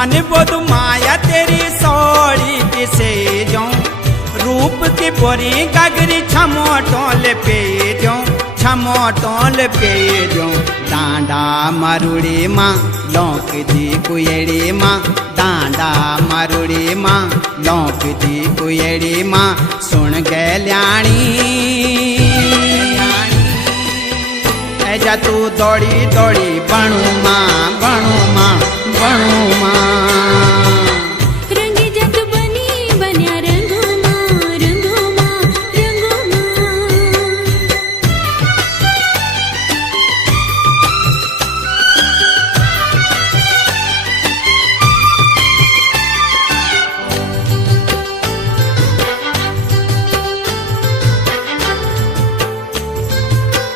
मन बुध माया तेरी सोड़ी किसे जाऊं रूप की बोरी गगरी छमो टोल पे जाऊं छमो टोल पे जाऊं डांडा मारुड़ी माँ लौक दी कुएड़ी माँ डांडा मारुड़ी माँ लौक दी कुएड़ी माँ सुन गैल्याणी ऐजा तू दौड़ी दौड़ी बनू माँ बनू माँ बनू माँ